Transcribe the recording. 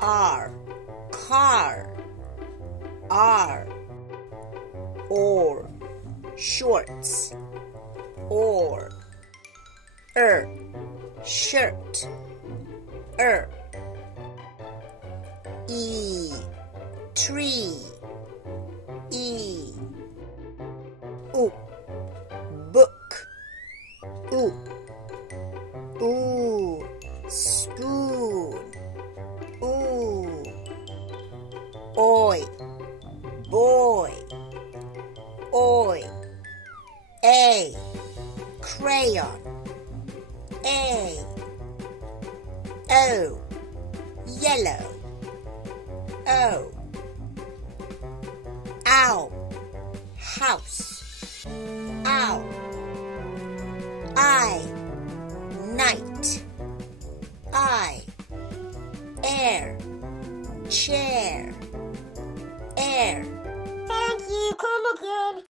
R, car. R, or, shorts. Or, shirt. E, tree. E, book. Spoon. Oi, boy. A, crayon. O, yellow. Owl, house. Owl. I, night. Air, chair. Air. Thank you. Come again.